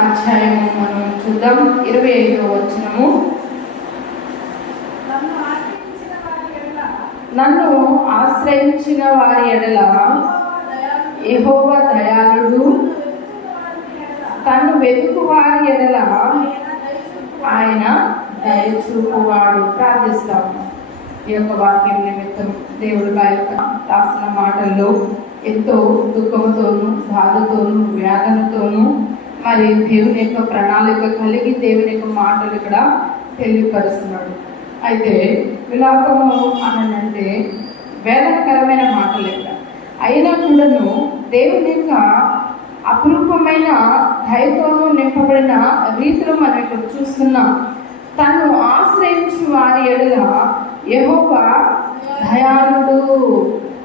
అధ్యాయము మనం చూద్దాం. 25వ వచనము. నన్ను ఆశ్రయించిన వారి ఎడల యెహోవా దయాళుడు, తన్ను వెతుకు వారి ఎడల ఆయన దయచూపువాడు. ప్రార్థిస్తాము. ఈ యొక్క వాక్యం నిమిత్తం దేవుడి రాసిన మాటల్లో ఎంతో దుఃఖంతోనూ బాధతోనూ వేదనతోనూ మరి దేవుని యొక్క ప్రణాళిక కలిగి దేవుని యొక్క మాటలు ఇక్కడ తెలియపరుస్తున్నాడు. అయితే విలాపము అనంటే వేదనకరమైన మాటలు ఇక్కడ అయినా కూడాను దేవుని యొక్క అపురూపమైన దయతోనూ నింపబడిన రీతిలో మనం ఇక్కడ చూస్తున్నాం. తను ఆశ్రయించు వారి ఎడల యెహోవా దయాళుడు,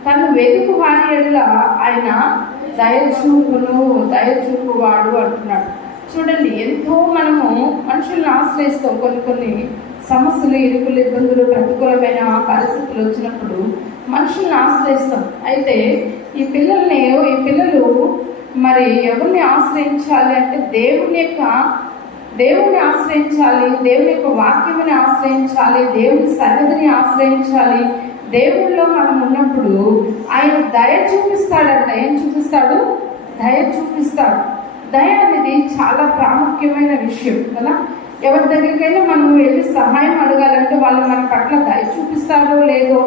తను వెతుకు వారి ఎడల ఆయన దయచూపువాడు అంటున్నాడు. చూడండి, ఎంతో మనము మనుషుల్ని ఆశ్రయిస్తాం. కొన్ని సమస్యలు, ఇరుకులు, ఇబ్బందులు, ప్రతికూలమైన పరిస్థితులు వచ్చినప్పుడు మనుషుల్ని ఆశ్రయిస్తాం. అయితే ఈ పిల్లలు మరి ఎవరిని ఆశ్రయించాలి అంటే దేవుణ్ణి ఆశ్రయించాలి, దేవుని యొక్క వాక్యముని ఆశ్రయించాలి, దేవుని సన్నిధిని ఆశ్రయించాలి. దేవుళ్ళలో మనం ఉన్నప్పుడు ఆయన దయ చూపిస్తాడంట. ఏం చూపిస్తాడు? దయ చూపిస్తాడు. దయ అనేది చాలా ప్రాముఖ్యమైన విషయం కదా. ఎవరి దగ్గరికైనా మనం వెళ్ళి సహాయం అడగాలంటే వాళ్ళు మన పట్ల దయ చూపిస్తారో లేదో,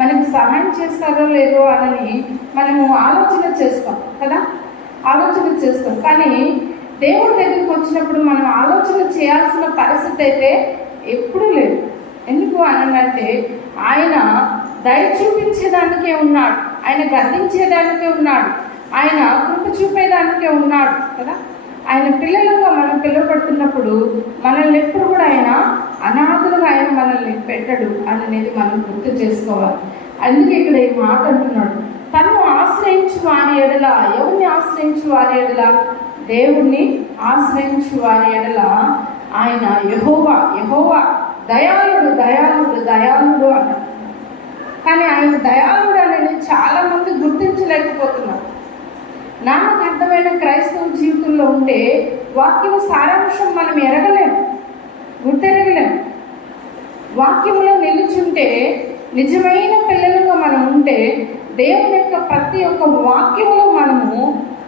మనకి సహాయం చేస్తారో లేదో అని మనము ఆలోచన చేస్తాం కదా, ఆలోచన చేస్తాం. కానీ దేవుడి దగ్గరికి వచ్చినప్పుడు మనం ఆలోచన చేయాల్సిన పరిస్థితి అయితే ఎప్పుడూ లేదు. ఎందుకు అనంటే ఆయన దయ చూపించేదానికే ఉన్నాడు, ఆయన గద్దించేదానికే ఉన్నాడు, ఆయన కృప చూపేదానికే ఉన్నాడు కదా. ఆయన పిల్లలుగా మనం పిలువబడుతున్నప్పుడు మనల్ని ఎప్పుడు కూడా ఆయన అనాథలుగా ఆయన మనల్ని పెట్టడు అనేది మనం గుర్తు చేసుకోవాలి. అందుకే ఇక్కడ ఈ మాట అంటున్నాడు, తను ఆశ్రయించు వారి ఎడల. ఎవరిని ఆశ్రయించు వారి ఎడల? దేవుణ్ణి ఆశ్రయించు వారి ఎడల ఆయన యెహోవా దయాళుడు అన్నాడు. కానీ ఆయన దయాళుడు అనేది చాలా మంది గుర్తించలేకపోతున్నారు. నాకు అర్థమైన క్రైస్తవ జీవితంలో ఉంటే వాక్యం సారాంశం మనం గుర్తెరగలేము. వాక్యంలో నిలుచుంటే, నిజమైన పిల్లలుగా మనం ఉంటే దేవుని యొక్క ప్రతి ఒక్క వాక్యంలో మనము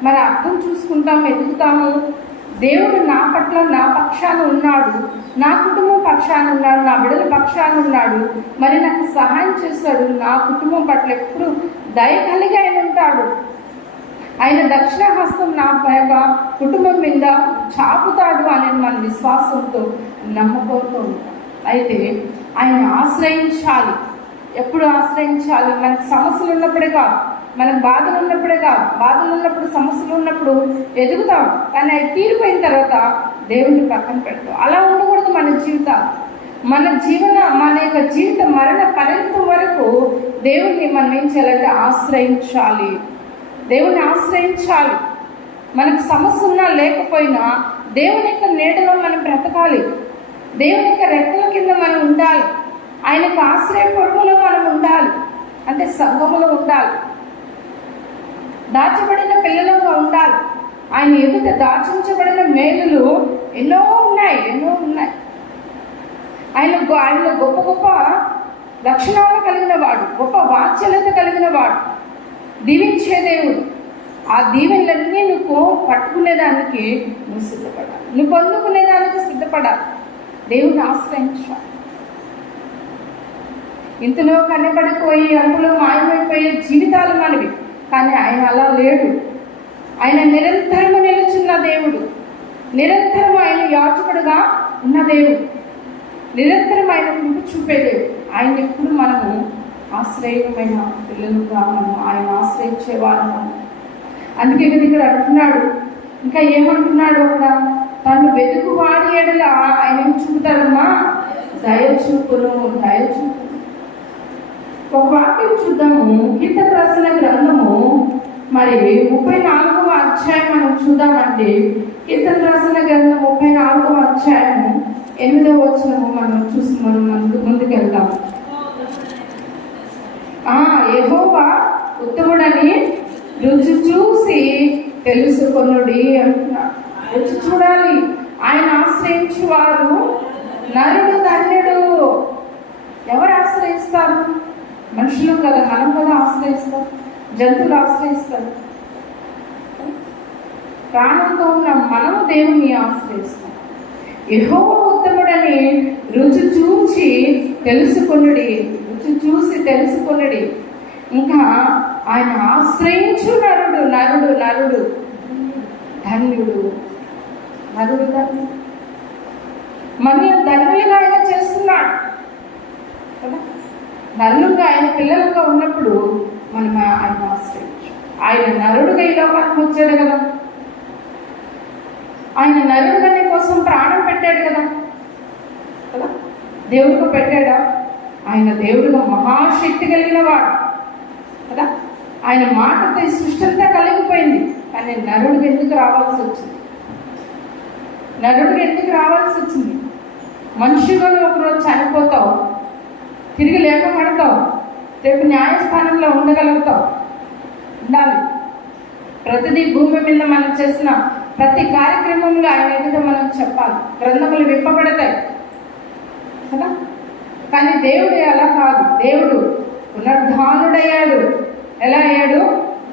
మరి అర్థం చూసుకుంటాము, ఎదుగుతాము. దేవుడు నా పట్ల, నా పక్షాన ఉన్నాడు, నా కుటుంబం పక్షాన ఉన్నాడు, నా బిడ్డల పక్షాన ఉన్నాడు, మరి నాకు సహాయం చేస్తాడు, నా కుటుంబం పట్ల ఎప్పుడు దయ కలిగి ఆయన ఉంటాడు, ఆయన దక్షిణ హస్తం నా కుటుంబం మీద చాపుతాడు అనే మన విశ్వాసంతో, నమ్మకంతో ఉంటాం. అయితే ఆయన ఆశ్రయించాలి. ఎప్పుడు ఆశ్రయించాలి? మనకు సమస్యలు ఉన్నప్పుడే కాదు, మనకు బాధలు ఉన్నప్పుడే కాదు. బాధలు ఉన్నప్పుడు, సమస్యలు ఉన్నప్పుడు ఎదుగుతాం, కానీ అవి తీరిపోయిన తర్వాత దేవుడిని పక్కన పెడతాం. అలా ఉండకూడదు మన జీవితాలు. మన యొక్క జీవిత మరణ పర్యంతం వరకు దేవుడిని మనం ఏం చేయాలంటే ఆశ్రయించాలి. దేవుని ఆశ్రయించాలి. మనకు సమస్య ఉన్నా లేకపోయినా దేవుని యొక్క నీడలో మనం బ్రతకాలి. దేవుని యొక్క రెక్కల కింద మనం ఉండాలి. ఆయనకు ఆశ్రయపురములో మనం ఉండాలి, అంటే సంఘములో ఉండాలి. దాచబడిన పిల్లలుగా ఉండాలి. ఆయన ఎదుట దాచించబడిన మేలులు ఎన్నో ఉన్నాయి. ఆయనలో గొప్ప గొప్ప లక్షణాలు కలిగిన వాడు, గొప్ప వాత్సల్యత కలిగిన వాడు, దీవించే దేవుడు. ఆ దీవెనలన్నీ నువ్వు పట్టుకునేదానికి నువ్వు సిద్ధపడాలి, నువ్వు పొందుకునేదానికి సిద్ధపడాలి. దేవుని ఆశ్రయించాలి. ఇంతలో కనబడిపోయి అందులో మాయమైపోయే జీవితాలు మనవి. కానీ ఆయన అలా లేడు. ఆయన నిరంతరము నిలుచున్న దేవుడు, నిరంతరం ఆయన యాజకుడుగా ఉన్న దేవుడు, నిరంతరం ఆయన కృప చూపే దేవుడు. ఆయన ఎప్పుడు మనము ఆశ్రయమైన పిల్లలుగా మనము ఆయన ఆశ్రయించేవారము. అందుకే ఇక్కడ అంటున్నాడు, ఇంకా ఏమంటున్నాడు అక్కడ? తను వెతుకు వాడి ఎడల ఆయన ఏం చూపుతాడమ్మా? దయచూపును. ఒక వాక్యం చూద్దాము. కీర్తన రాసిన గ్రంథము మరి 34వ అధ్యాయం మనం చూద్దామండి. కీర్తన రాసిన గ్రంథం 34వ అధ్యాయము 8వ వచనము మనం చూసి మనం ముందుకెళ్దాం. యెహోవా ఉత్తముడని రుచి చూసి తెలుసుకొనుడి అంటున్నాడు. రుచి చూడాలి. ఆయన ఆశ్రయించువారు నరుడు ధన్యుడు. ఎవరు ఆశ్రయిస్తారు? మనుషులు కదా, మనం కదా ఆశ్రయిస్తాం, జంతువులు ఆశ్రయిస్తారు. ప్రాణంతో ఉన్న మనము దేవుణ్ణి ఆశ్రయిస్తాం. యెహోవా ఉత్తముడని రుచి చూసి తెలుసుకొనుడి, రుచి చూసి తెలుసుకొనుడి. ఇంకా ఆయన ఆశ్రయించు నరుడు నరుడు నరుడు ధన్యుడు. నరుడు ధన్యుడు. మనల్ని ధన్యులుగా ఆయన చేస్తున్నాడు కదా. నరులుగా ఆయన పిల్లలుగా ఉన్నప్పుడు మనం ఆయన ఆశ్రయించు. ఆయన నరుడుగా ఈ లోకానికి వచ్చాడు కదా. ఆయన నరుడుగా నీ కోసం ప్రాణం పెట్టాడు కదా. దేవుడిగా పెట్టాడా? ఆయన దేవుడిగా మహాశక్తి కలిగిన వాడు కదా. ఆయన మాటతో ఈ సృష్టి అంతా కలిగిపోయింది. కానీ నరుడికి ఎందుకు రావాల్సి వచ్చింది? నరుడికి ఎందుకు రావాల్సి వచ్చింది? మనిషిగా ఒకరోజు చనిపోతావు, తిరిగి లేపబడతావు, రేపు న్యాయస్థానంలో ఉండగలుగుతావు, ఉండాలి. ప్రతిదీ భూమి మీద మనం చేసిన ప్రతి కార్యక్రమంలో ఆయన ఎదుట మనం చెప్పాలి. గ్రంథములు విప్పబడతాయి కదా. కానీ దేవుడు అలా కాదు. దేవుడు పునరుద్ధానుడయ్యాడు. ఎలా అయ్యాడు?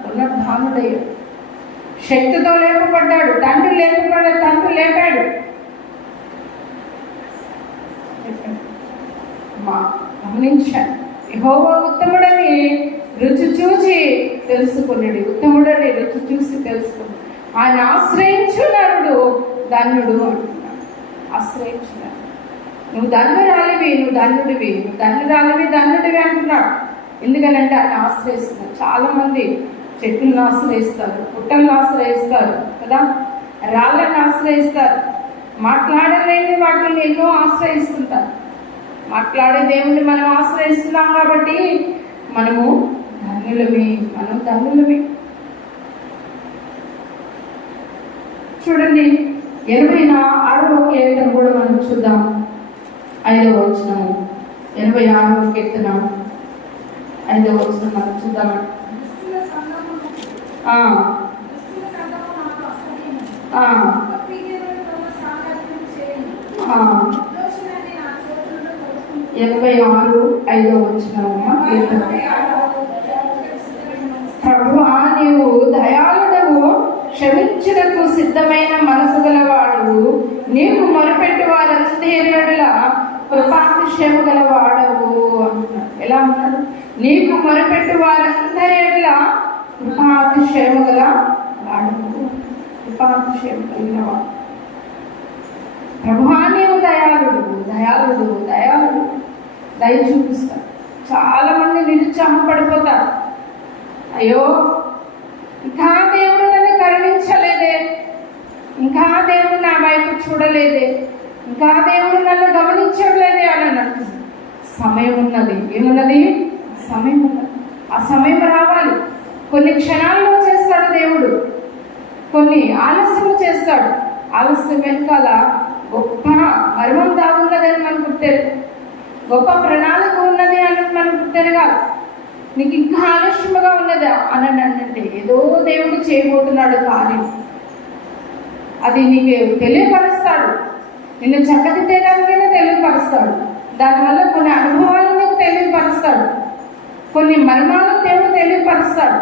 పునరుద్ధానుడయ్యాడు. శక్తితో లేపబడ్డాడు. తండ్రి లేపాడు. గమనించాను. యెహోవా ఉత్తముడని రుచి చూసి తెలుసుకున్నాడు. ఉత్తముడని రుచి చూసి తెలుసుకున్నాడు. ఆయన ఆశ్రయించు నరుడు ధన్యుడు అంటున్నాడు. ఆశ్రయించున్నాడు. నువ్వు ధన్యురాలివి, నువ్వు ధన్యుడివి, నువ్వు ధన్యుడివి అంటున్నాడు. ఎందుకనంటే ఆయన ఆశ్రయిస్తున్నాడు. చాలా మంది చెట్లను ఆశ్రయిస్తారు, పుట్టలను ఆశ్రయిస్తారు కదా, రాళ్ళని ఆశ్రయిస్తారు, మాట్లాడలేని వాటిని ఎన్నో ఆశ్రయిస్తుంటారు. మాట్లాడే దేవుని మనం ఆశ్రయిస్తున్నాం కాబట్టి మనము ధన్యులమే. చూడండి, 86వ కీర్తన కూడా మనం చూద్దాం. 5వ వచనము, 86వ కీర్తన 5వ వచనం మనం చూద్దాం. ఎనభై 5వ వచనము కీర్తన. ప్రభువా, నీవు దయాళుడవు, క్షమించుటకు సిద్ధమైన మనసు గలవాడు, నీకు మొరపెట్టు వారందరిలా కృపాతిశయము గలవాడవు అంటున్నాడు. ఎలా ఉన్నాడు? నీకు మొరపెట్టు వారందరిలా కృపాతిశయము గల వాడవు. కృపాతిశయము కలిగిన వాడు. ప్రభువా, నీవు దయాళుడు, దయ చూపిస్తాడు. చాలా మంది నిరుత్సాహం పడిపోతారు. అయ్యో, ఇంకా దేవుడు నన్ను కరుణించలేదే, ఇంకా దేవుడు నా వైపు చూడలేదే, ఇంకా దేవుడు నన్ను గమనించలేదే అని అంటుంది. సమయం ఉన్నది. ఏమున్నది? సమయం ఉన్నది. ఆ సమయం రావాలి. కొన్ని క్షణాల్లో చేస్తాడు దేవుడు, కొన్ని ఆలస్యం చేస్తాడు. ఆలస్యం వెనకాల గొప్ప మర్మం దాగున్నదని మనకు తెలియదు, గొప్ప ప్రణాళిక ఉన్నది అని మనకు తెలియదు. నీకు ఇంకా ఆలస్యముగా ఉన్నదా అని అంటే ఏదో దేవుడు చేయబోతున్నాడు కార్యం. అది నీకు తెలియపరుస్తాడు. నిన్ను చక్కదిద్దేదానికైనా తెలియపరుస్తాడు. దానివల్ల కొన్ని అనుభవాలు నీకు తెలియపరుస్తాడు. కొన్ని మర్మాలు దేవుడు తెలియపరుస్తాడు.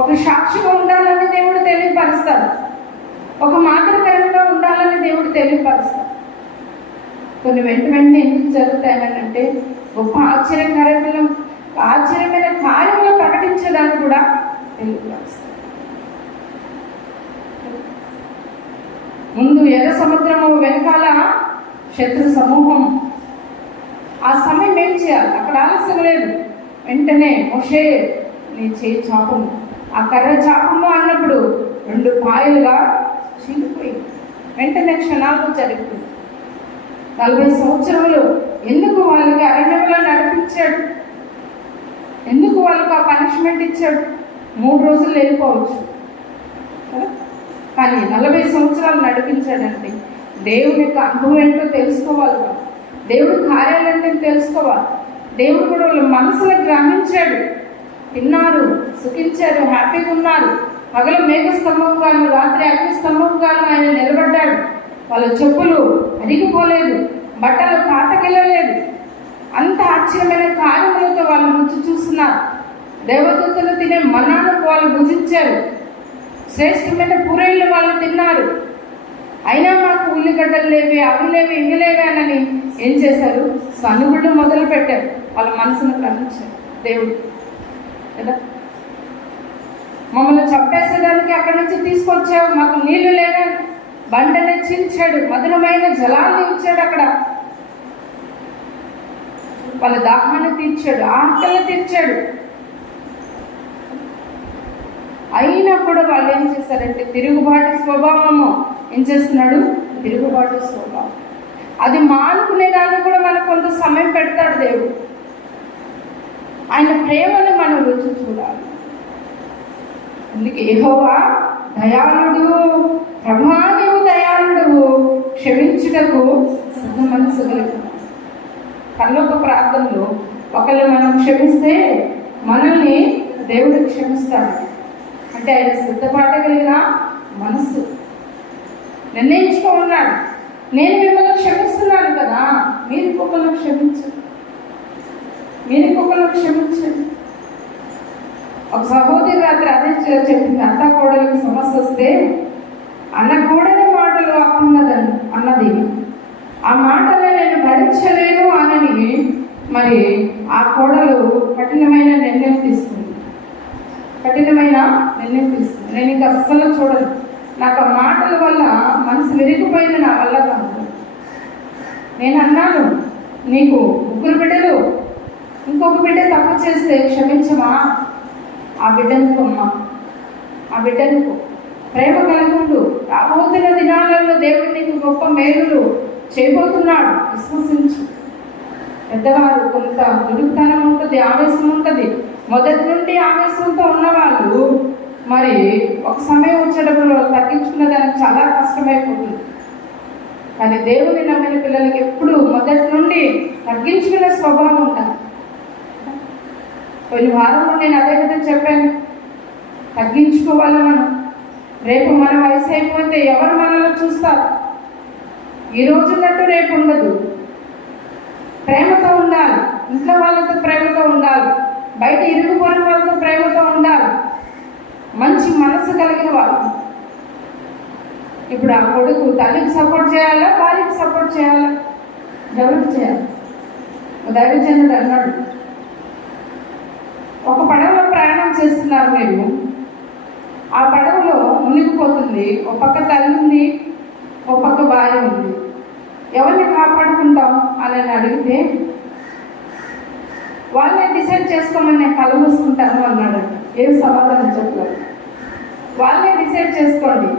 ఒక సాక్షిగా ఉండాలని దేవుడు తెలియపరుస్తాడు. ఒక మాదిరికరంగా ఉండాలని దేవుడు తెలియపరుస్తాడు. కొన్ని వెంటనే ఎందుకు జరుగుతాయనంటే గొప్ప ఆశ్చర్యమైన కార్యములు ప్రకటించడానికి కూడా తెలియపరుస్తాడు. ముందు ఎర్ర సముద్రము, వెనకాల శత్రు సమూహం. ఆ సమయం ఏం చేయాలి? అక్కడ ఆలస్యం లేదు. వెంటనే మోషే నీ చేయి చాపము, ఆ కర్ర చాపము అన్నప్పుడు 2 పాయలుగా చీలిపోయింది. వెంటనే క్షణాలు జరిగింది. 40 సంవత్సరాలు ఎందుకు వాళ్ళకి అరణ్యంలో నడిపించాడు? ఎందుకు వాళ్ళకి ఆ పనిష్మెంట్ ఇచ్చాడు? 3 రోజులు వెళ్ళిపోవచ్చు కానీ 40 సంవత్సరాలు నడిపించాడంటే దేవుని యొక్క అనుభవం ఏంటో తెలుసుకోవాలి. దేవుడు కార్యాలంటే తెలుసుకోవాలి. దేవుడు కూడా వాళ్ళ మనసులో గ్రహించాడు. తిన్నారు, సుఖించారు, హ్యాపీగా ఉన్నారు. పగలు మేఘ స్తంభంగాను, రాత్రి అగ్ని స్తంభంగాను ఆయన వాళ్ళ చెప్పులు అరిగిపోలేదు, బట్టలు పాతకెళ్ళలేదు. అంత ఆశ్చర్యమైన కార్యములతో వాళ్ళు రుచి చూస్తున్నారు. దేవదూతలు తినే మన్నాను వాళ్ళు భుజించారు, శ్రేష్టమైన పూరేళ్ళు వాళ్ళు తిన్నారు. అయినా మాకు ఉల్లిగడ్డలు లేవి, అవి లేవి, ఇవి లేవి అని ఏం చేశారు? సనుగుడు మొదలు పెట్టారు. వాళ్ళ మనసును కనిపించారు దేవుడు కదా. మమ్మల్ని చంపేసేదానికి అక్కడి నుంచి తీసుకొచ్చావు, మాకు నీళ్లు లేవని బండని చించాడు, మధురమైన జలాన్ని ఇచ్చాడు. అక్కడ వాళ్ళ దాహాన్ని తీర్చాడు, ఆకలిని తీర్చాడు. అయినా కూడా వాళ్ళు ఏం చేశారంటే తిరుగుబాటు స్వభావము. ఏం చేస్తున్నాడు? తిరుగుబాటు స్వభావం. అది మానుకునేదాన్ని కూడా మనకు కొంత సమయం పెడతాడు దేవుడు. ఆయన ప్రేమను మనం రుచి చూడాలి. అందుకే యెహోవా దయాళుడు, ప్రభువా నీవు దయాళుడు, క్షమించుటకు సిద్ధ మనసు కలిగిన. పరలోక ప్రార్థనలో ఒకళ్ళు మనం క్షమిస్తే మనల్ని దేవుడు క్షమిస్తాడు. అంటే ఆయన సిద్ధపడగలిగిన మనస్సు నిర్ణయించుకో ఉన్నాడు. నేను మిమ్మల్ని క్షమిస్తున్నాను కదా, మీరు ఇంకొకరు క్షమించండి, మీరు ఇంకొకరు క్షమించండి. ఒక సహోదరి రాత్రి అదే చెప్పింది. అత్త కోడలికి సమస్య వస్తే అన్నకూడని మాటలు అన్నది. ఆ మాటలు నేను భరించలేను అని మరి ఆ కోడలు కఠినమైన నిర్ణయం తీసుకుంది. నేను ఇంకా అస్సలు చూడను, నాకు ఆ మాటల వల్ల మనసు విరిగిపోయింది, నా వల్ల కాదు. నేను అన్నాను, నీకు 3 బిడ్డలు, ఇంకొక బిడ్డ తప్పు చేస్తే క్షమించమా? ఆ బిడ్డనుకో అమ్మా, ఆ బిడ్డనుకో, ప్రేమ కలిగి ఉండు. రాబోతున్న దినాలలో దేవుడు నీకు గొప్ప మేలులు చేయబోతున్నాడు, విశ్వసించు. పెద్దవారు కొంత దుడుకుతనం ఉంటుంది, ఆవేశం ఉంటుంది. మొదటి నుండి ఆవేశంతో ఉన్నవాళ్ళు మరి ఒక సమయం వచ్చేటప్పుడు తగ్గించుకునే దానికి చాలా కష్టమైపోతుంది. కానీ దేవుని నమ్మిన పిల్లలకి ఎప్పుడు మొదటి నుండి తగ్గించుకునే స్వభావం ఉండాలి. కొన్ని వారంలో నేను అదే కదా చెప్పాను, తగ్గించుకోవాలి మనం. రేపు మన వయసు అయిపోతే ఎవరు మనల్ని చూస్తారు? ఈ రోజు ఉన్నట్టు రేపు ఉండదు. ప్రేమతో ఉండాలి, ఇంట్లో వాళ్ళతో ప్రేమతో ఉండాలి, బయట ఇరుగు పొరుగు వాళ్ళతో ప్రేమతో ఉండాలి, మంచి మనసు కలిగిన వాళ్ళు. ఇప్పుడు ఆ కొడుకు తల్లికి సపోర్ట్ చేయాలా, భార్యకి సపోర్ట్ చేయాలా? ఎవరికి చేయాలి? దైవజనుడు అన్నాడు, ఒక పడవలో ప్రయాణం చేస్తున్నారు మీరు, ఆ పడవలో మునిగిపోతుంది, ఒక పక్క తల్లి ఉంది, ఒక పక్క భార్య ఉంది, ఎవరిని కాపాడుకుంటాం అని అడిగితే వాళ్ళని డిసైడ్ చేసుకోమని నేను కళ్ళు మూసుకుంటాను అన్నాడంట. ఏం సమాధానం చెప్పలేదు. వాళ్ళే డిసైడ్ చేసుకోండి.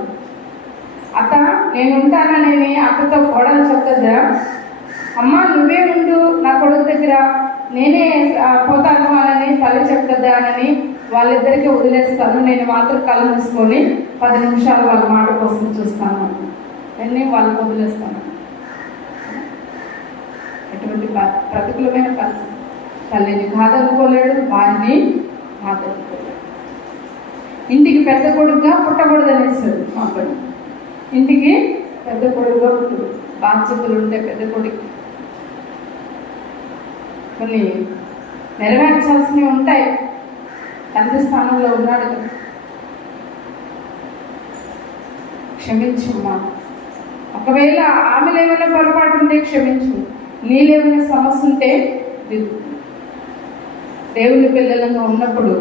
అత్త నేను ఉంటానని అక్కతో కోడలు చెప్తుందా? అమ్మ నువ్వే ఉండు నా కొడుకు దగ్గర, నేనే పోతాను అని తల్లి చెప్తుందా అని వాళ్ళిద్దరికీ వదిలేస్తాను, నేను మాత్రం కళ్ళు మూసుకొని 10 నిమిషాలు వాళ్ళ మాట కోసం చూస్తాను, నేను వాళ్ళని వదిలేస్తాను. ఎటువంటి ప్రతికూలమైన పరిస్థితి. తల్లిని కాదనుకోలేడు, భార్యని కాదనుకోలేడు. ఇంటికి పెద్ద కొడుకుగా పుట్టకూడదు అనేసాడు మా పని. ఇంటికి పెద్ద కొడుకుగా పుట్టు, బాధ్యతలు ఉంటే పెద్ద కొడుకు కొన్ని నెరవేర్చాల్సినవి ఉంటాయి. తండ్రి స్థానంలో ఉన్నాడు కదా. క్షమించమ్మా. ఒకవేళ ఆమెలో ఏమైనా పొరపాటు ఉంటే క్షమించు, నీలేమైనా సమస్య ఉంటే దిద్దు. దేవుని పిల్లలుగా ఉన్నప్పుడు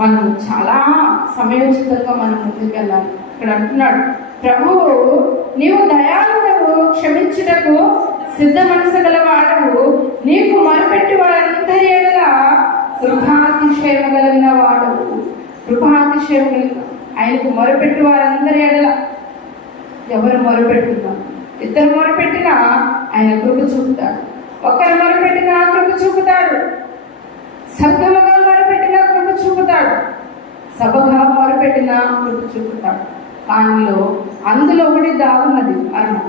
మనం చాలా సమయోచితంగా మనం ముందుకు వెళ్ళాలి. ఇక్కడ అంటున్నాడు, ప్రభువు నీవు దయాళుడవు, క్షమించుటకు సిద్ధ మనసు గలవాడవు, నీకు మొరపెట్టి వారందరి ఎడల కృపాతిశయము కలిగిన వాడవు. కృపాతిశయము కలిగిన ఆయనకు మొరపెట్టి వారందరి ఎడల. ఎవరు మొరపెట్టున్నారు? 2 మొరపెట్టినా ఆయన కృప చూపుతాడు, ఒకరు మొరపెట్టినా కృప చూపుతాడు, సంఘముగా మొరపెట్టినా కృప చూపుతాడు, సభగా మొరపెట్టినా కృప చూపుతాడు. అందులో ఒకటి దాగున్నది మరణం.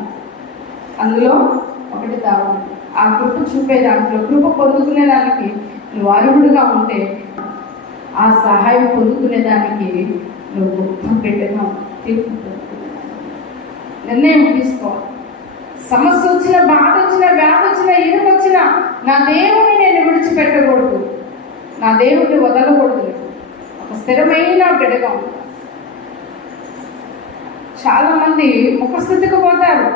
అందులో ఒకటి దాగున్నది. ఆ కృప చూపే దాంట్లో, కృప పొందుకునే దానికి నువ్వు అర్హుడుగా ఉంటే, ఆ సహాయం పొందుకునే దానికి నువ్వు గొప్ప బిడ్డగా తీర్పు. నిర్ణయం తీసుకోవాలి. సమస్య వచ్చిన, బాధ వచ్చిన, వ్యాధి వచ్చిన, ఇరుకు వచ్చిన నా దేవుని నేను విడిచిపెట్టకూడదు, నా దేవుడిని వదలకూడదు. ఒక స్థిరమైన బిడ్డగా ఉంటాను. చాలామంది ముఖస్థితికి పోతారు.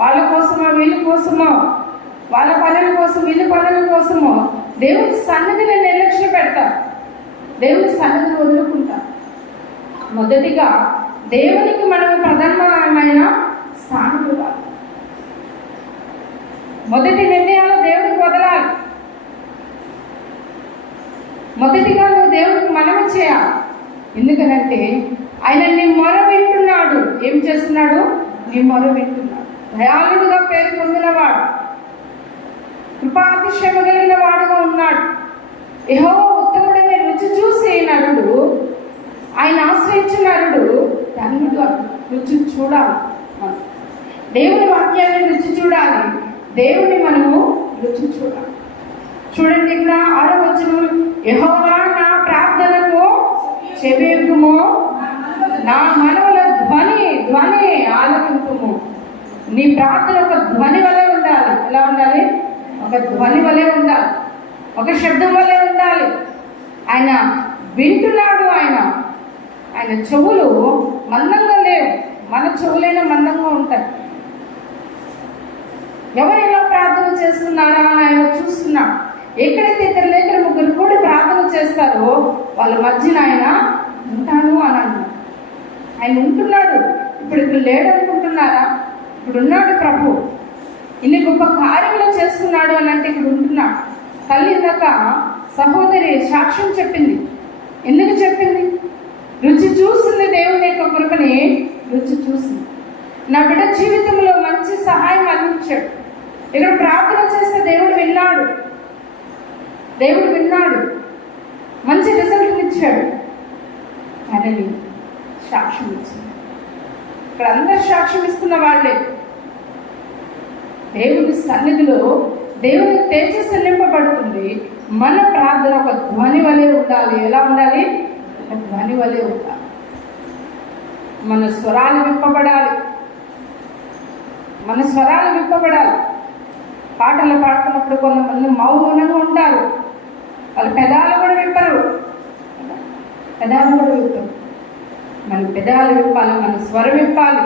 వాళ్ళ కోసమో, వీళ్ళ కోసమో, వాళ్ళ పనుల కోసం, వీళ్ళ పనుల కోసమో దేవుని సన్నిధిని నిర్లక్ష్య పెడతారు. దేవుని సన్నిధిని వదులుకుంటారు. మొదటిగా దేవునికి మనం ప్రధానమైన స్థానం ఇవ్వాలి. మొదటి నిర్ణయాలు దేవుడికి వదలాలి. మొదటిగా నువ్వు దేవుడికి మనవి చేయాలి. ఎందుకనంటే ఆయన నీ మొర వింటున్నాడు. ఏం చేస్తున్నాడు? నీ మొర వింటున్నాడు. దయాళుడుగా పేరు పొందినవాడు, కృపాతిశయము కలిగిన వాడుగా ఉన్నాడు. యెహోవా ఉత్తముడైన రుచి చూసి నరుడు, ఆయన ఆశ్రయించిన నరుడు ధన్యుడు. రుచి చూడాలి. దేవుని వాక్యాన్ని రుచి చూడాలి. దేవుని మనము రుచి చూడాలి. చూడండి, ఇక్కడ 6వ వచనం, యెహోవా నా ప్రార్థనకు చెవియొగ్గుము, నా మనవుల ధ్వని ఆలకింపుము. నీ ప్రార్థన ఒక ధ్వని వలె ఉండాలి. ఎలా ఉండాలి? ఒక ధ్వని వలె ఉండాలి, ఒక శబ్దం వలె ఉండాలి. ఆయన వింటున్నాడు. ఆయన చెవులు మందంగా లేవు. మన చెవులైనా మందంగా ఉంటాయి. ఎవరు ఎలా ప్రార్థన చేస్తున్నారా అని ఆయన చూస్తున్నాడు. ఎక్కడైతే ఇద్దరు లేక ముగ్గురు కూడి ప్రార్థన చేస్తారో వాళ్ళ మధ్యన ఆయన ఉంటాను అని అన్నాడు. ఆయన ఉంటున్నాడు. ఇప్పుడు ఇక్కడ లేడు అనుకుంటున్నారా? ఇప్పుడు ఉన్నాడు ప్రభు. ఇన్ని గొప్ప కార్యంలో చేస్తున్నాడు అని అంటే ఇక్కడ ఉంటున్నాడు. తల్లి ఇందాక సహోదరి సాక్ష్యం చెప్పింది. ఎందుకు చెప్పింది? రుచి చూసింది. దేవుని యొక్క కృపని రుచి చూసింది. నా బిడ్డ జీవితంలో మంచి సహాయం అందించాడు. ఇక్కడ ప్రార్థన చేస్తే దేవుడు విన్నాడు. మంచి రిజల్ట్ ఇచ్చాడు. కానీ సాక్ష్యం ఇచ్చింది. ఇక్కడ అందరు సాక్ష్యం ఇస్తున్న వాళ్ళే. దేవుని సన్నిధిలో దేవుని తేజస్సు నింపబడుతుంది. మన ప్రార్థన ఒక ధ్వని వలె ఉండాలి. ఎలా ఉండాలి? ఒక ధ్వని వలె ఉండాలి. మన స్వరాలు విప్పబడాలి. పాటలు పాడుతున్నప్పుడు కొంతమంది మౌనంగా ఉంటారు. వాళ్ళ పెదాలు కూడా విప్పరు. మన పెదాలు విప్పాలి, మన స్వరం విప్పాలి.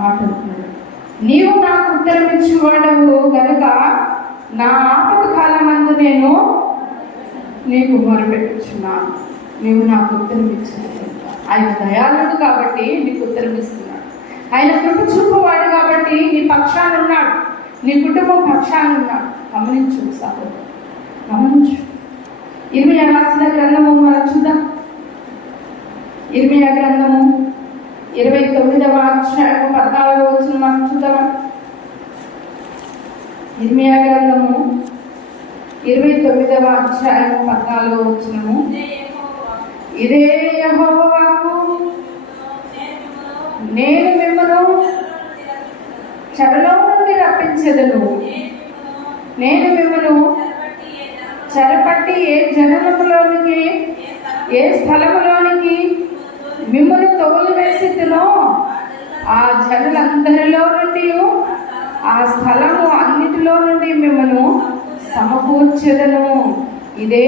మాట్లాడుతున్నాడు, నీవు నాకు ఉత్తరమిచ్చేవాడవు గనుక నా ఆపద కాలమందు నేను నీకు మొరపెట్టుచున్నాను. నీవు నాకు ఉత్తరం ఇచ్చినట్టు. ఆయన దయాళుడు కాబట్టి నీకు ఉత్తరం ఇస్తున్నాడు. ఆయన కృప చూపువాడు కాబట్టి నీ పక్షాన ఉన్నాడు. నీ కుటుంబం పక్షాన ఉన్నాడు. గమనించు సహోదరు, గమనించు. ఇర్మీయా రాసిన గ్రంథము మనం చూద్దాం. ఇర్మీయా గ్రంథము 29వ అధ్యాయము 14వ వచనం మనం చూద్దాం. ఇర్మీయా గ్రంథము 29వ అధ్యాయము 14వ వచనము, ఇదే యెహోవా వాక్కు, నేను మిమ్మను చెరలో నుండి రప్పించెదను. నేను మిమ్మను చెరపట్టి ఏ జనములోనికి, ఏ స్థలములోనికి మిమ్మల్ని తోలు వేసినో ఆ జనులందరిలో నుండి, ఆ స్థలము అన్నిటిలో నుండి మిమ్మను సమకూర్చెదను. ఇదే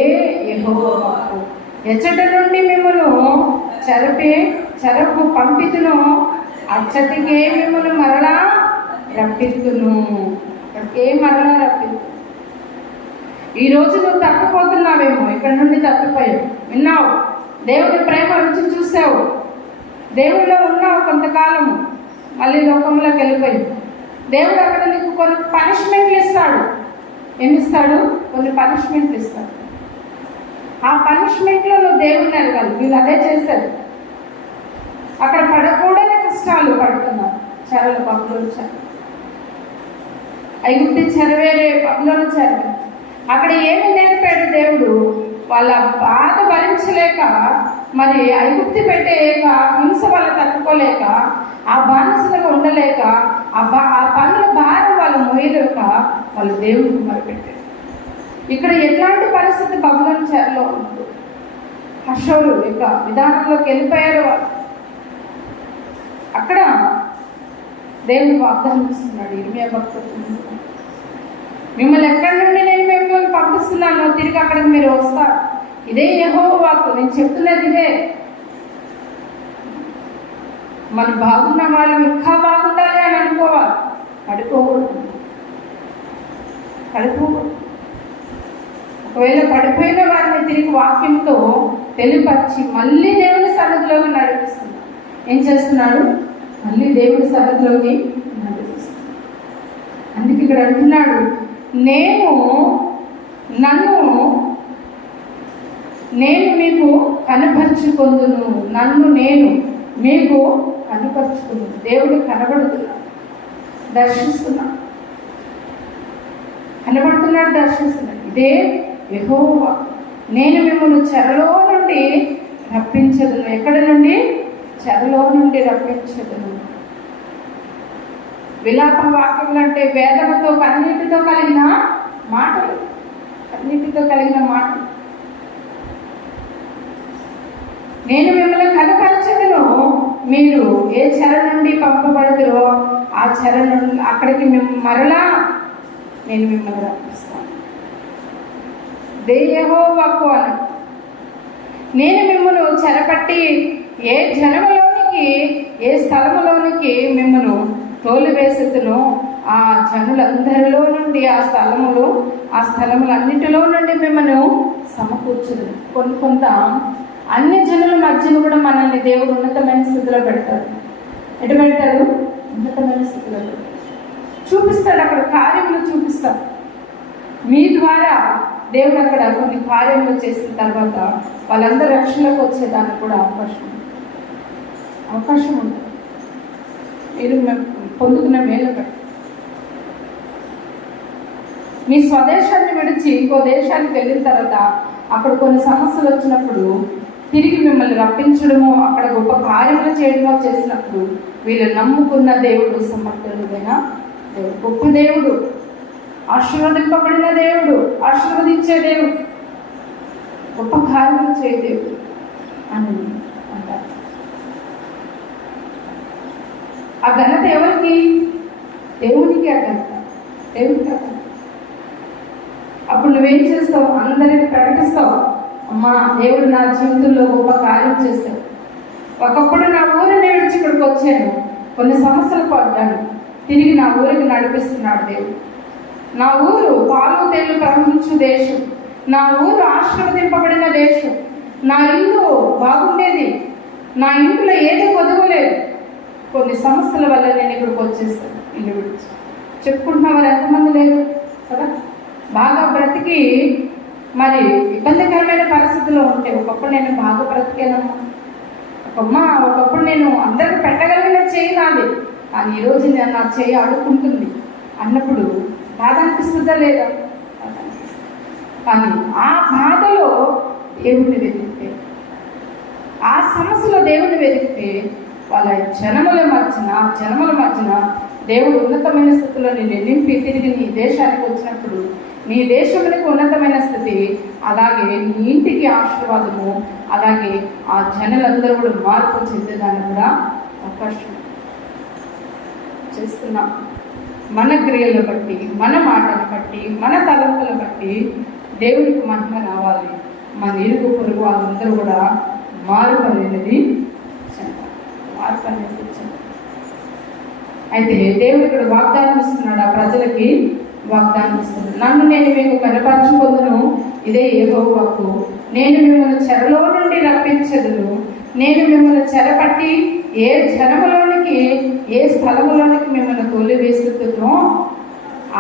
యెహోవా వాక్కు. ఎచ్చట నుండి మిమ్మను చెరకు పంపితును, అచ్చటికే మిమ్మల్ని మరలా రప్పిస్తును. అక్కడికే మరలా రప్పిస్తు. ఈరోజు నువ్వు తప్పిపోతున్నావేమో, ఇక్కడ నుండి తప్పిపోయావు. విన్నావు, దేవుని ప్రేమ రుచి చూసావు, దేవుడిలో ఉన్నావు కొంతకాలము, మళ్ళీ లోకంలోకి వెళ్ళిపోయి దేవుడు అక్కడ నీకు కొన్ని పనిష్మెంట్లు ఇస్తాడు. ఏమిస్తాడు? కొన్ని పనిష్మెంట్లు ఇస్తాడు. ఆ పనిష్మెంట్లో నువ్వు దేవుడిని అడగాలి. వీళ్ళు అదే చేశారు. అక్కడ పడకూడని కష్టాలు పడుతున్నారు. చెరలు, బబులోను చెర, ఐగుప్తు చెర వేరే, బబులోను చెర. అక్కడ ఏమి నేర్పాడు దేవుడు? వాళ్ళ బాధ భరించలేక, మరి ఐగుప్తు పెట్టే హింస వల్ల తట్టుకోలేక, ఆ బానిసలుగా ఉండలేక, ఆ పనుల భారం వాళ్ళు మోయలేక వాళ్ళు దేవుడికి మొరపెట్టారు. ఇక్కడ ఎట్లాంటి పరిస్థితి బబులోను చెరలో ఉంది? హర్షోరు యొక్క విధానంలోకి వెళ్ళిపోయారు వాళ్ళు. అక్కడ దేవుడు వాగ్దానం ఇస్తున్నాడు ఇర్మియా భక్తుడు, మిమ్మల్ని ఎక్కడి నుండి నేను మిమ్మల్ని పంపిస్తున్నాను తిరిగి అక్కడికి మీరు వస్తారు. ఇదే యెహోవా వాక్కు, నేను చెప్తున్నది ఇదే. మనం బాగున్న వాళ్ళం ఇంకా బాగుండాలి అని అనుకోవాలి, పడిపోకూడదు. ఒకవేళ పడిపోయిన వారిని తిరిగి వాక్యంతో తెలియపరిచి మళ్ళీ దేవుని సన్నిధిలోకి నడిపిస్తున్నాడు. ఏం చేస్తున్నాడు? మళ్ళీ దేవుని సన్నిధిలోకి నడిపిస్తున్నాడు. అందుకే ఇక్కడ అంటున్నాడు, నేను మీకు కనపరుచుకొందును, నన్ను నేను మీకు కనపరుచుకున్నాను. దేవుడు కనబడుతున్నాడు, దర్శిస్తున్నాడు. ఇదే యెహోవా, నేను మిమ్మల్ని చెరలో నుండి రప్పించదును. ఎక్కడి నుండి? చెరలో నుండి రప్పించదును. విలాప వాక్యములు అంటే వేదనతో కన్నీటితో కలిగిన మాటలు. నేను మిమ్మల్ని కనపరచదును, మీరు ఏ చెర నుండి పంపబడదురో ఆ చెర నుండి అక్కడికి మరలా నేను మిమ్మల్ని రప్పిస్తాను. యెహోవాకు అని నేను మిమ్మల్ని చెరపట్టి ఏ జనములోనికి ఏ స్థలములోనికి మిమ్మల్ని తోలివేసెదనో ఆ జనులందరిలో నుండి ఆ స్థలములన్నిటిలో నుండి మిమ్మల్ని సమకూర్చును. కొంత అన్ని జనుల మధ్యను కూడా మనల్ని దేవుడు ఉన్నతమైన స్థితిలో పెడతాడు. ఎటు పెడతాడు? ఉన్నతమైన స్థితిలో చూపిస్తాడు. అక్కడ కార్యములు చూపిస్తాడు. మీ ద్వారా దేవుడు అక్కడ కొన్ని కార్యములు చేసిన తర్వాత వాళ్ళందరూ రక్షణలోకి వచ్చేదానికి కూడా అవకాశం ఉంటుంది. మీరు పొందుకున్న మేలు బట్టి మీ స్వదేశాన్ని విడిచి ఇంకో దేశానికి వెళ్ళిన తర్వాత అక్కడ కొన్ని సమస్యలు వచ్చినప్పుడు తిరిగి మిమ్మల్ని రప్పించడము, అక్కడ గొప్ప కార్యములు చేయడమో చేసినప్పుడు వీళ్ళు నమ్ముకున్న దేవుడు సమర్థుడైన దేవుడు, గొప్ప దేవుడు, ఆశీర్వదింపబడిన దేవుడు, ఆశీర్వదించే దేవుడు, గొప్ప కార్యములు చేయ దేవుడు అని అంటారు. ఆ ఘనత ఎవరికి? దేవునికి ఆ ఘనత, దేవునికి ఆ ఘనత. అప్పుడు నువ్వేం చేస్తావు? అందరికీ ప్రకటిస్తావు, అమ్మా దేవుడు నా జీవితంలో గొప్ప కార్యం చేశాడు. ఒకప్పుడు నా ఊరిని విడిచి ఇక్కడికి వచ్చాను, కొన్ని సమస్యలు పడ్డాను, తిరిగి నా ఊరికి నడిపిస్తున్నాడు దేవుడు. నా ఊరు పాలు తేళ్లు ప్రవహించు దేశం, నా ఊరు ఆశీర్వదింపబడిన దేశం, నా ఇల్లు బాగుండేది, నా ఇంట్లో ఏది కొదవలేదు. కొన్ని సమస్యల వల్ల నేను ఇక్కడికి వచ్చేస్తాను, ఇల్లు విడిచి. చెప్పుకుంటున్న వారు ఎంతమంది లేరు కదా? బాగా బ్రతికి మరి ఇబ్బందికరమైన పరిస్థితుల్లో ఉంటే, ఒకప్పుడు నేను బాగా బ్రతికేనమ్మా, ఒకప్పుడు నేను అందరికి పెట్టగలిగిన చేయి నాది, కానీ ఈరోజు నేను నా చేయి అడుక్కుంటుంది అన్నప్పుడు బాధ అనిపిస్తుందా లేదా? కానీ ఆ బాధలో దేవుడిని వెతికితే, ఆ సమస్యలో దేవుడిని వెతికితే వాళ్ళ జనముల మధ్యన దేవుడు ఉన్నతమైన స్థితిలో నిన్ను నింపి తిరిగి నీ దేశానికి వచ్చినప్పుడు నీ దేశమునికి ఉన్నతమైన స్థితి, అలాగే నీ ఇంటికి ఆశీర్వాదము, అలాగే ఆ జనులందరూ కూడా మార్పు చెందేదాన్ని కూడా అవకాశం చేస్తున్నాం. మన క్రియలను బట్టి, మన మాటను బట్టి, మన తలంపులను బట్టి దేవుడికి మహిమ రావాలి. మన ఇరుగు పొరుగు వాళ్ళందరూ కూడా మార్పు అనేది అయితే దేవుడు ఇక్కడ వాగ్దానం ఇస్తున్నాడు, ఆ ప్రజలకి వాగ్దానం ఇస్తున్నాడు. నన్ను నేను మీకు కనపరచుకొందును, ఇదే యెహోవాకు, నేను మిమ్మల్ని చెరలో నుండి రప్పించదును, నేను మిమ్మల్ని చెరపట్టి ఏ జనములోనికి ఏ స్థలములోనికి మిమ్మల్ని తోలివేస్తుందో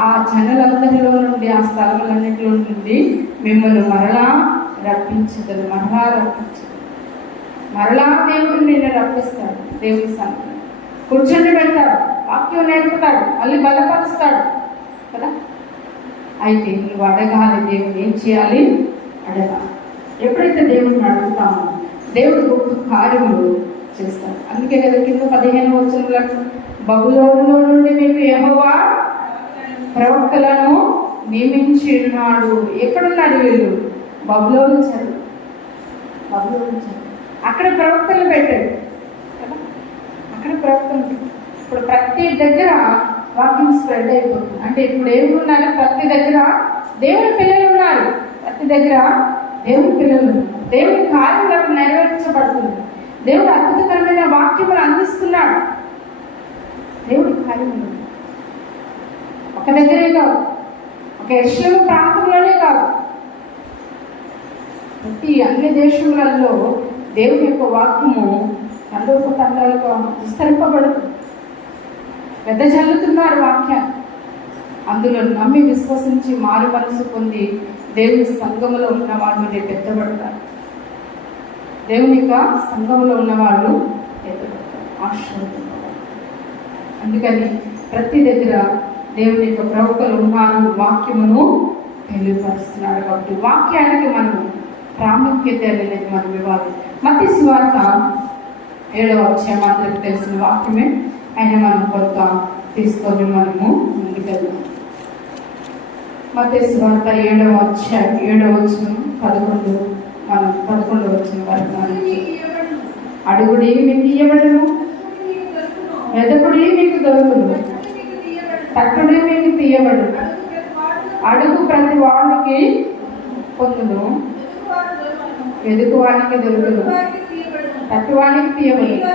ఆ జనులందరిలో నుండి ఆ స్థలములన్నింటిలో నుండి మిమ్మల్ని మరలా రప్పించదు. మరలా దేవుడు నిన్ను రప్పిస్తాడు. దేవుడి సన్నిధిలో కూర్చొని పెడతాడు, వాక్యం నేర్పుతాడు, మళ్ళీ బలపరుస్తాడు కదా. అయితే నువ్వు అడగాలి, దేవుడు ఏం చేయాలి? అడగాలి. ఎప్పుడైతే దేవుడిని అడుగుతామో దేవుడు గొప్ప కార్యములు చేస్తాడు. అందుకే కదా కింద 15 వచనంలో బబులోనులో నుండి మీకు యెహోవా ప్రవక్తలను నియమించి ఉన్నాడు. ఎక్కడున్నారు వీళ్ళు? బబులోను చెర అక్కడ ప్రవక్తలు పెట్టాడు కదా, అక్కడ ప్రవక్తలు పెట్టాడు. ఇప్పుడు ప్రతి దగ్గర వాక్యం స్ప్రెడ్ అయిపోతుంది. అంటే ఇప్పుడు ఏమి ఉన్నారు? ప్రతి దగ్గర దేవుని పిల్లలు ఉన్నారు. ప్రతి దగ్గర దేవుని పిల్లలు ఉన్నారు. దేవుని కార్యములకు నెరవేర్చబడుతుంది. దేవుడు అద్భుతకరమైన వాక్యములు అందిస్తున్నాడు. దేవుడి కార్యములు ఒక దగ్గరే కాదు, ఒక యెరూషలేము ప్రాంతంలోనే కాదు, ప్రతి అన్ని దేశములలో దేవుని యొక్క వాక్యము తండోపతండాలుగా విస్తరింపబడుతుంది. పెద్ద చల్లుతున్నారు వాక్యాన్ని. అందులో నమ్మి విశ్వసించి మారు మనసు పొంది దేవుని సంఘములో ఉన్న వాళ్ళు రేపు ఎత్తబడతారు. దేవుని యొక్క సంఘంలో ఉన్నవాళ్ళు ఎత్తబడతారు, ఆశీర్వదింపబడతారు. అందుకని ప్రతి దగ్గర దేవుని యొక్క ప్రవక్తలు ఉన్నారు, వాక్యమును తెలియపరుస్తున్నాడు. కాబట్టి వాక్యానికి మనం ప్రాముఖ్యత అనేది మనం ఇవ్వాలి. మత్తయి సువార్త 7వ అధ్యాయం అందరికి తెలిసిన వాక్యమే, అయినా మనం కొంత తీసుకొని మనము ముందుకెళ్దాం. మత్తయి సువార్త 7వ అధ్యాయం 7వ వచనం 11 మనం 11వ వచనం వరకు అడుగుడి మీకు ఇయ్యబడును, వెదకుడి మీకు దొరుకును, తట్టుడి మీకు తీయబడును, అడుగు ప్రతి వానికి పొందును, వెదుకువానికి దొరుకును, తట్టువానికి తీయబడును.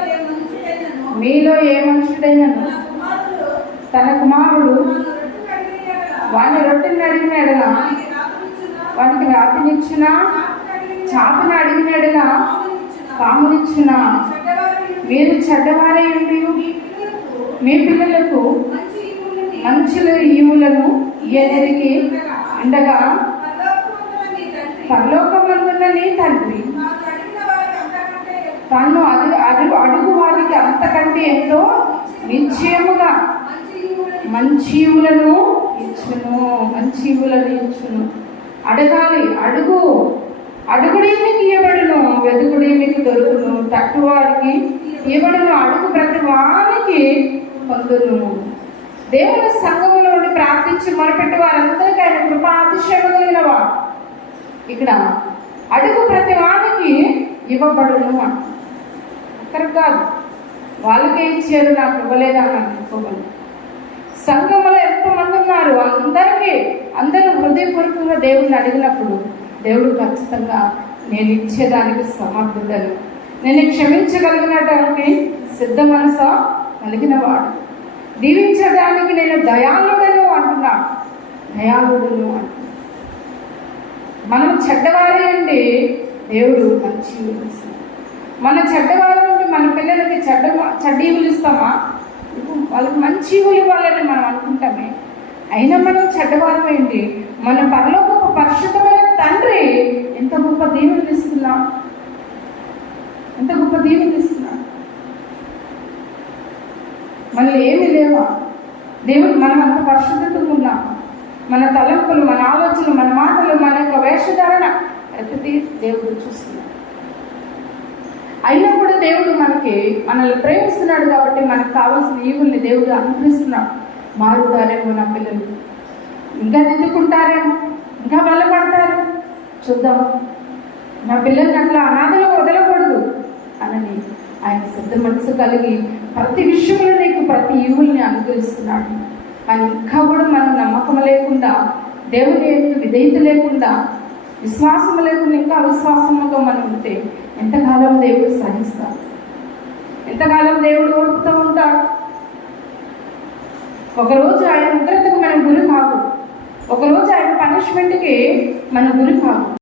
మీలో ఏ మనుషుడైనా తన కుమారుడు వాని రొట్టెని అడిగిన ఎడల వానికి రాతినిచ్చునా, చాపను అడిగిన ఎడల పామునిచ్చునా? మీరు చెడ్డవారై ఉండి మీ పిల్లలకు మంచుల ఈవులను ఇయ్యనెరిగి ఉండగా పరలోకమందున్న నీ తండ్రి తాను అడుగు వారికి అంతకంటే ఎంతో నిశ్చయముగా మంచి ఈవులను ఇచ్చును, మంచి ఈవులను ఇచ్చును. అడగాలి, అడుగుడి మీకు ఇవ్వబడును, వెదుకుడి మీకు దొరుకును, తట్టువాడికి ఇవ్వబడును, అడుగు ప్రతి వారికి పొందును. దేవుని సంఘములో ఉండి ప్రార్థించి మొరపెట్టి వారందరికీ ఆయన కృపా అతిశయము కలిగిన వాడు. ఇక్కడ అడుగు ప్రతి వానికి ఇవ్వబడును అంట. ఒక్కరికి కాదు, వాళ్ళకే ఇచ్చారు, నాకు ఇవ్వలేదా అని అనుకోవాలి. సంఘములో ఎంతమంది ఉన్నారు, అందరూ హృదయపూర్వకంగా దేవుడిని అడిగినప్పుడు దేవుడు ఖచ్చితంగా నేను ఇచ్చేదానికి సమర్థుడను, నేను క్షమించగలిగినటువంటి సిద్ధ మనసు కలిగిన వాడు, దీవించడానికి నేను దయాళుడను అంటున్నాడు. దయాళుడను అంటున్నాడు. మనం చెడ్డవారే అండి, దేవుడు మంచి ఇస్తాడు. మన చెడ్డవారు నుండి మన పిల్లలకి చెడ్డీవులు ఇస్తామా? వాళ్ళకి మంచి ఇవ్వాలని మనం అనుకుంటామే. అయినా మనం చెడ్డవారమేంటి, మన పరలోకపు పరిశుద్ధమైన తండ్రి ఎంత గొప్ప దీవెనలు ఇస్తున్నా, ఎంత గొప్ప దీవెనలు ఇస్తున్నా. మనలో ఏమీ లేవా? దేవుడు మనం అంత పరిశుద్ధతగా ఉన్నాం. మన తలంపులు, మన ఆలోచనలు, మన మాటలు, మన యొక్క వేషధారణ ప్రతిదీ దేవుడు చూస్తున్నాడు. అయినా కూడా దేవుడు మనల్ని ప్రేమిస్తున్నాడు కాబట్టి మనకు కావాల్సిన ఈవుల్ని దేవుడు అనుగ్రహిస్తున్నాడు. మారుతారేమో నా పిల్లలు, ఇంకా దిద్దుకుంటారేమో, ఇంకా బలపడతారు, చూద్దాం, నా పిల్లల్ని అట్లా అనాథలో వదలకూడదు అని ఆయన సిద్ధ మనసు కలిగి ప్రతి విషయంలో నీకు ప్రతి ఈవుల్ని అనుగ్రహిస్తున్నాడు. కానీ ఇంకా కూడా మనం నమ్మకం లేకుండా, దేవుని యొక్క విధేయత లేకుండా, విశ్వాసం లేకుండా ఇంకా అవిశ్వాసంతో మనం ఉంటే ఎంతకాలం దేవుడు సహిస్తాడు? ఎంతకాలం దేవుడు ఓర్పుతూ ఉంటాడు? ఒకరోజు ఆయన ఉగ్రతకు మనం గురి కాదు, ఒకరోజు ఆయన పనిష్మెంట్కి మనం గురి కాదు.